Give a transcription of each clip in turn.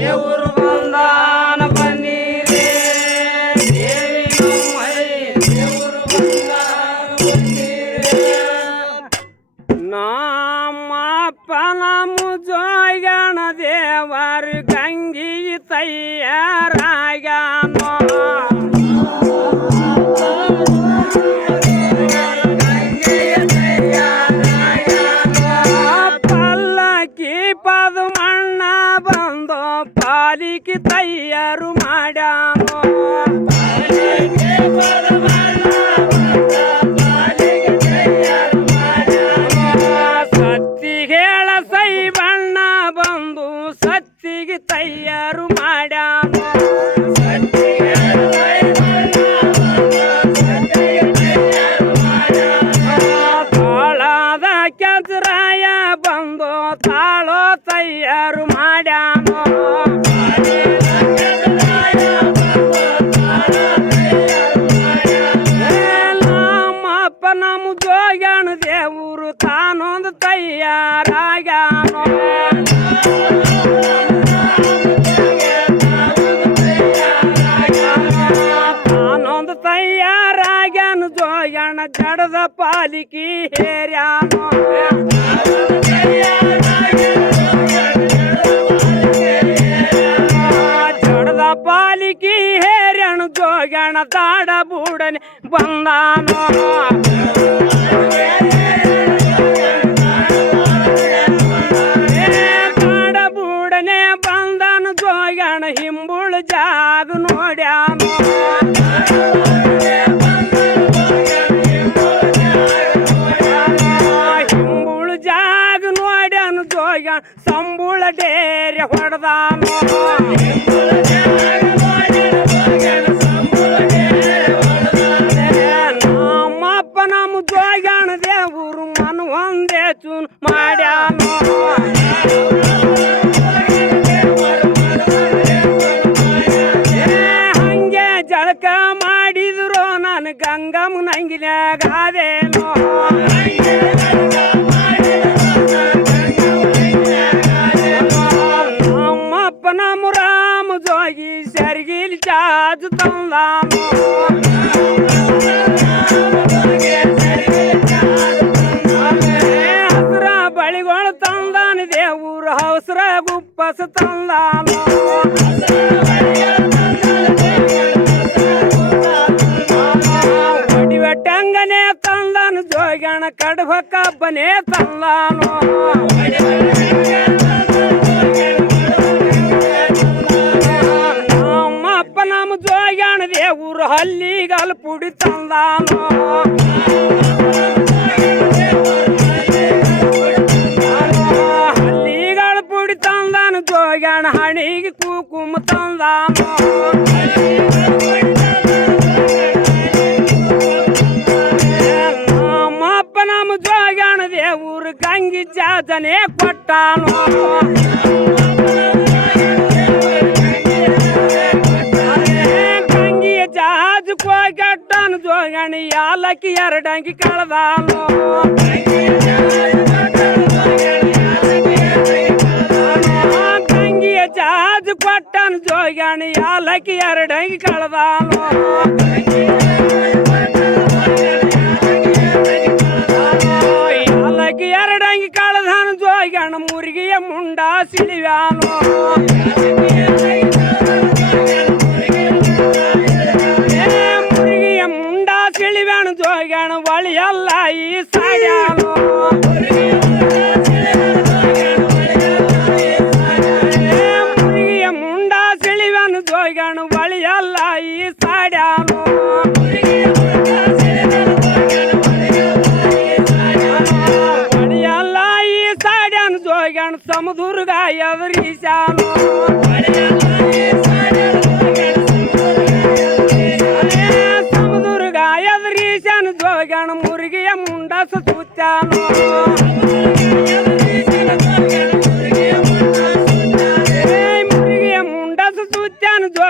ఏ ఊరు ಪಾಲಿಕೆ ತಯ್ಯಾರು ಮಾಡ್ಯಾನೋ ಸತ್ತಿ ಹೇಳ ಸೈ ಬಣ್ಣ ಬಂದು ಸತ್ತಿಗೆ ತಯಾರು ಮಾಡ್ಯಾನೋ down on ಜೋಗಣ ತಾಡ ಬೂಡನೆ ಬಂದಾನೋ ತಾಡ ಬೂಡನೆ ಬಂದನು ಜೋಗಣ ಹಿಂಬುಳ ಜಾಗ ನೋಡ್ಯಾನೋ ಹಿಂಬುಳ ಜಾಗ ನೋಡ್ಯಾನು ಜೋಗಣ ಸಂಬುಳ ಡೇರೆ ಹೊಡೆದಾನೋ ಸರಿಗಿಲಿ ಚಾಜು ತಂದಾನೋ ಹಸ್ರ ಬಳಿಗಳು ತಂದಾನ ದೇವ್ರು ಹಸ್ರ ಗುಪ್ಪಸ ತಂದಾನೋ ಒಡಿವಟ್ಟಂಗನೆ ತಂದಾನು ಜೋಗಣ ಕಡಬ పుడి తందాను హల్లిగాడు పుడి తందాను జోగాడు హణిగి కూకుమ తందాను నామ జోగాను దేవురు కంగి చేతనే కొట్టాను ಯಾಲಕ್ಕಿ ಎರಡಂಗಿ ಕಳೆದಾನೋ ಗಂಗಿಯ ಜಾಜ್ ಕೊಟ್ಟನು ಜೋಗಣ ಯಾಲಕ್ಕಿ ಎರಡಂಗಿ ಕಳೆದಾನೋ ಯಾಲಕ್ಕಿ ಎರಡಂಗಿ ಕಳೆದಾನು ಜೋಗಣ ಮುರುಗಿಯ ಮುಂಡ ಸಿಳಿವ್ಯಾನೋ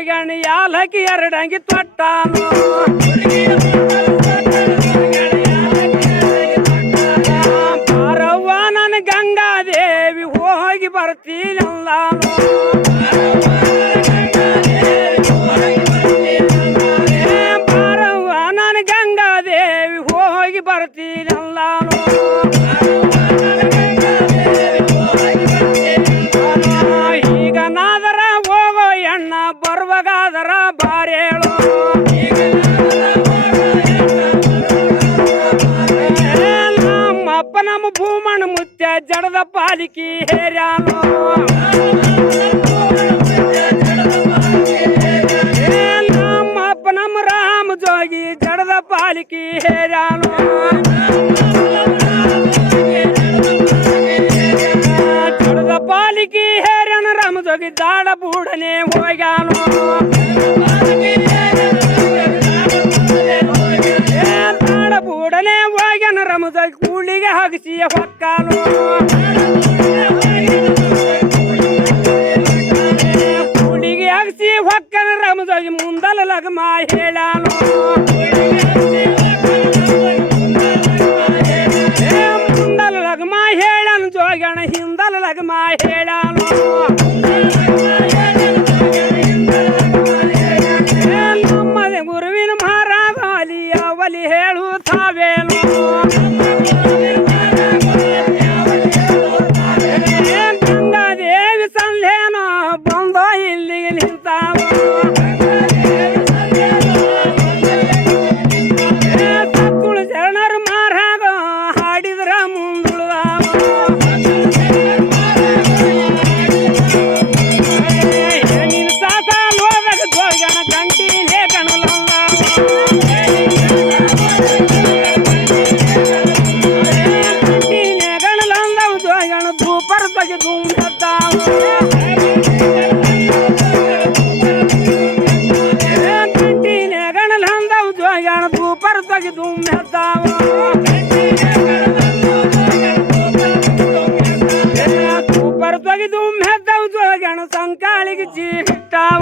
ಸುತ್ತಾನು ಯಾಲ್ ಹಾಕಿ ಎರಡಂಗಿ ತೊಟ್ಟಾನು. ಬಾರವ್ವ ನನ್ನ ಗಂಗಾದೇವಿ ಹೋಗಿ ಬರ್ತೀನಲ್ಲಾನೋ ಬರ್ವಗಾದರ ಬಾರೇಳು ನಮ್ಮಪ್ಪ ನಮ್ಮ ಭೂಮಣ್ಣ ಮುತ್ಯ ಜಡದ ಪಾಲಿಕೆ ಹೇರ್ಯಾನು ನಮ್ಮಪ್ಪ ನಮ್ಮ ರಾಮ ಜೋಗಿ ಜಡದ ಪಾಲಿಕೆ ಹೇರ್ಯಾನು ಜಡದ ಪಾಲಿಕೆ ಹೇರ್ಯಾನ ರಾಮ ಜೋಗಿ ದಾಡ ಬೂಡನೆ ಹೋಗ್ಯಾನ ಕಿಸಿಯ ಹೊಕ್ಕಾನು ಹುಡುಗಿ ಅಗಸಿ ಹೊಕ್ಕನ ರಮಜಿ ಮುಂದಲ ಲಗ್ಮ ಹೇಳಾನು.